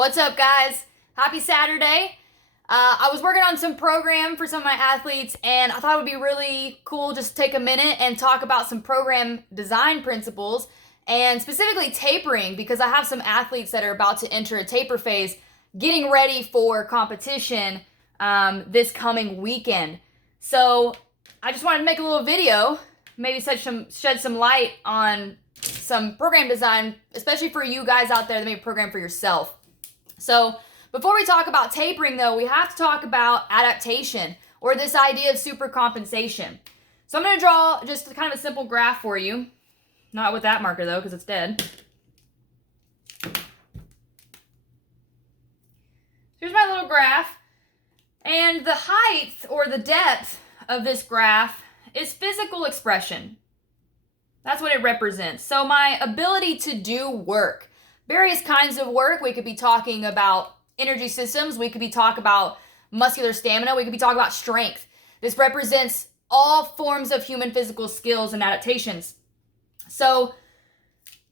What's up, guys? Happy Saturday. I was working on some program for some of my athletes, and I thought it would be really cool just to take a minute and talk about some program design principles, and specifically tapering, because I have some athletes that are about to enter a taper phase, getting ready for competition this coming weekend. So I just wanted to make a little video, maybe shed some light on some program design, especially for you guys out there that make a program for yourself. So before we talk about tapering, though, we have to talk about adaptation, or this idea of supercompensation. So I'm going to draw just kind of a simple graph for you. Not with that marker, though, because it's dead. Here's my little graph. And the height or the depth of this graph is physical expression. That's what it represents. So my ability to do work. Various kinds of work. We could be talking about energy systems. We could be talking about muscular stamina. We could be talking about strength. This represents all forms of human physical skills and adaptations. So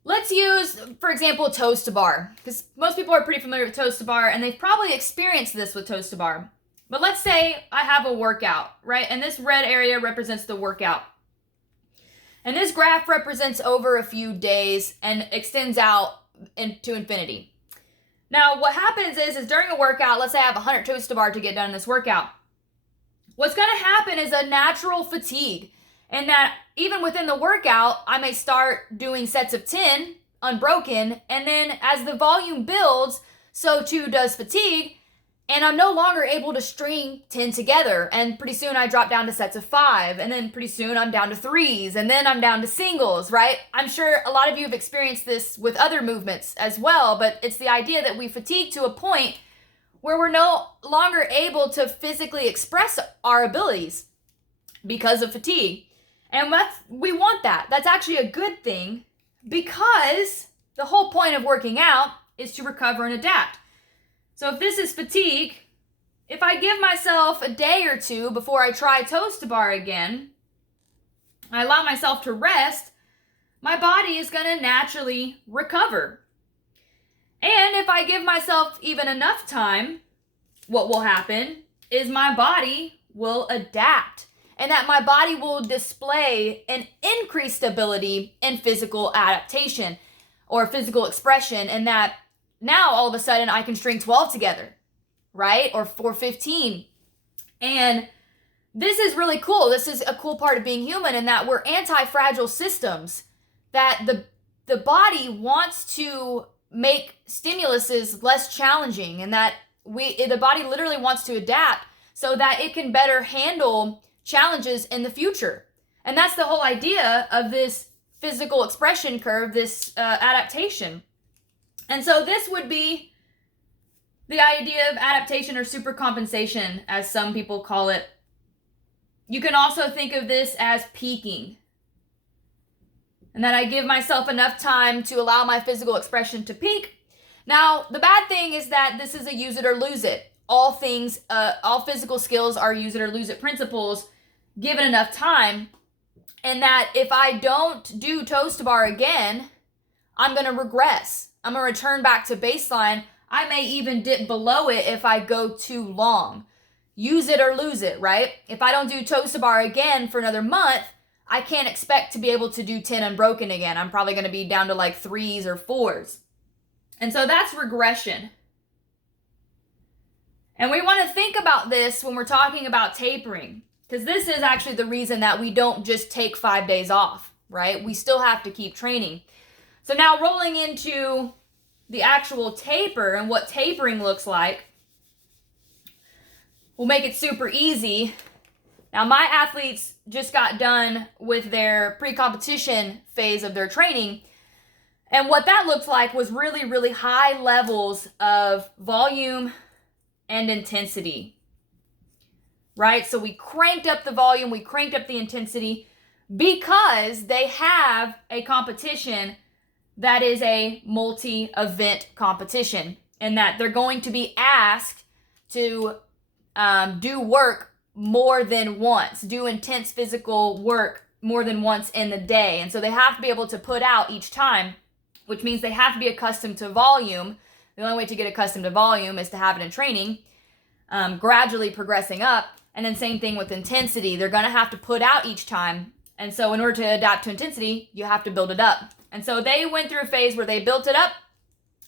let's use, for example, toes to bar, because most people are pretty familiar with toes to bar, and they've probably experienced this with toes to bar. But let's say I have a workout, right? And this red area represents the workout. And this graph represents over a few days and extends out into infinity. Now, what happens is during a workout, let's say I have 100 toes to bar to get done in this workout. What's going to happen is a natural fatigue, and that even within the workout, I may start doing sets of 10 unbroken, and then as the volume builds, so too does fatigue, and I'm no longer able to string 10 together, and pretty soon I drop down to sets of 5, and then pretty soon I'm down to 3s, and then I'm down to singles, right? I'm sure a lot of you have experienced this with other movements as well, but it's the idea that we fatigue to a point where we're no longer able to physically express our abilities because of fatigue. And we want that. That's actually a good thing, because the whole point of working out is to recover and adapt. So if this is fatigue, if I give myself a day or two before I try toes to bar again, I allow myself to rest, my body is going to naturally recover. And if I give myself even enough time, what will happen is my body will adapt, and that my body will display an increased ability in physical adaptation or physical expression, and that now all of a sudden I can string 12 together, right? Or 415. And this is really cool. This is a cool part of being human, in that we're anti-fragile systems, that the body wants to make stimuluses less challenging, and that the body literally wants to adapt so that it can better handle challenges in the future. And that's the whole idea of this physical expression curve, this adaptation. And so this would be the idea of adaptation, or supercompensation, as some people call it. You can also think of this as peaking, and that I give myself enough time to allow my physical expression to peak. Now, the bad thing is that this is a use it or lose it. All physical skills are use it or lose it principles, given enough time. And that if I don't do toes to bar again, I'm going to regress. I'm going to return back to baseline. I may even dip below it if I go too long. Use it or lose it, right? If I don't do toes to bar again for another month, I can't expect to be able to do 10 unbroken again. I'm probably going to be down to like 3s or 4s. And so that's regression. And we want to think about this when we're talking about tapering, because this is actually the reason that we don't just take 5 days off, right? We still have to keep training. So now rolling into the actual taper and what tapering looks like, we'll make it super easy. Now, my athletes just got done with their pre-competition phase of their training, and what that looked like was really, really high levels of volume and intensity, right? So we cranked up the volume, we cranked up the intensity, because they have a competition that is a multi-event competition, and that they're going to be asked to do work more than once, do intense physical work more than once in the day. And so they have to be able to put out each time, which means they have to be accustomed to volume. The only way to get accustomed to volume is to have it in training, gradually progressing up. And then same thing with intensity. They're going to have to put out each time. And so in order to adapt to intensity, you have to build it up. And so they went through a phase where they built it up.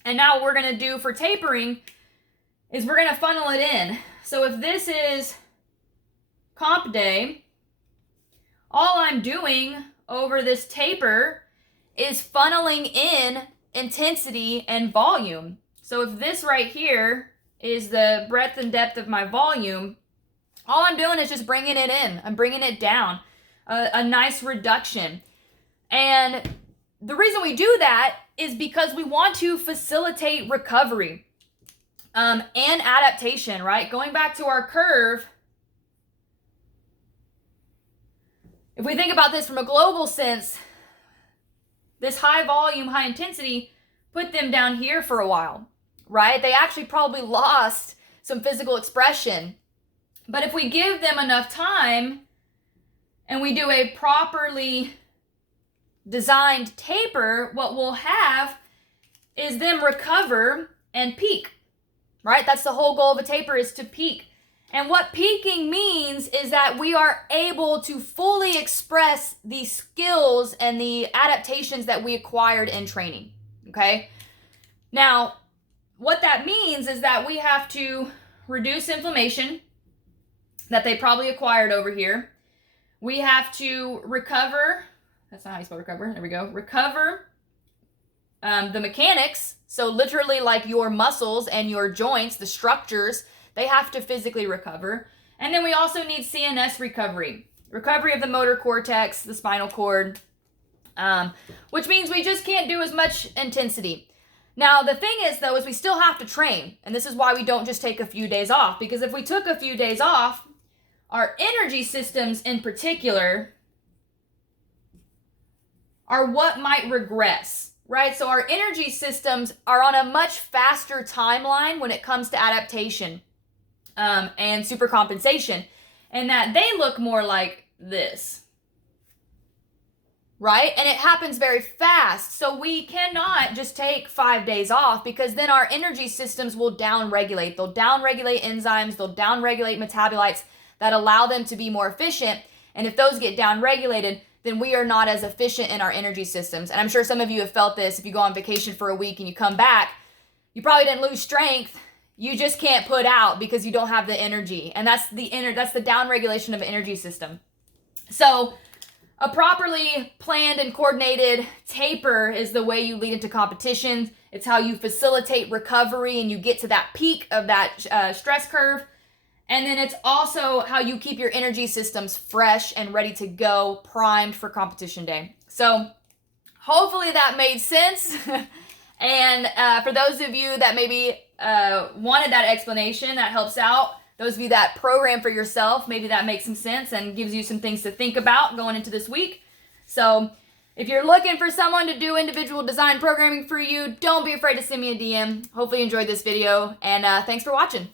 And now what we're going to do for tapering is we're going to funnel it in. So if this is comp day, all I'm doing over this taper is funneling in intensity and volume. So if this right here is the breadth and depth of my volume, all I'm doing is just bringing it in. I'm bringing it down, a nice reduction. And the reason we do that is because we want to facilitate recovery and adaptation, right? Going back to our curve, if we think about this from a global sense, this high volume, high intensity put them down here for a while, right? They actually probably lost some physical expression. But if we give them enough time and we do a properly designed taper, what we'll have is them recover and peak, right? That's the whole goal of a taper, is to peak. And what peaking means is that we are able to fully express the skills and the adaptations that we acquired in training, okay? Now, what that means is that we have to reduce inflammation that they probably acquired over here. We have to recover, that's not how you spell recover, there we go, recover the mechanics, so literally like your muscles and your joints, the structures, they have to physically recover. And then we also need CNS recovery of the motor cortex, the spinal cord, which means we just can't do as much intensity. Now, the thing is, though, is we still have to train. And this is why we don't just take a few days off. Because if we took a few days off, our energy systems in particular are what might regress, right? So our energy systems are on a much faster timeline when it comes to adaptation and supercompensation, and that they look more like this, right? And it happens very fast. So we cannot just take 5 days off, because then our energy systems will downregulate. They'll downregulate enzymes, they'll downregulate metabolites that allow them to be more efficient. And if those get downregulated, then we are not as efficient in our energy systems. And I'm sure some of you have felt this. If you go on vacation for a week and you come back, you probably didn't lose strength. You just can't put out because you don't have the energy. And that's the downregulation of the energy system. So a properly planned and coordinated taper is the way you lead into competitions. It's how you facilitate recovery and you get to that peak of that stress curve. And then it's also how you keep your energy systems fresh and ready to go, primed for competition day. So hopefully that made sense. And for those of you that maybe wanted that explanation, that helps out. Those of you that program for yourself, maybe that makes some sense and gives you some things to think about going into this week. So if you're looking for someone to do individual design programming for you, don't be afraid to send me a DM. Hopefully you enjoyed this video, and thanks for watching.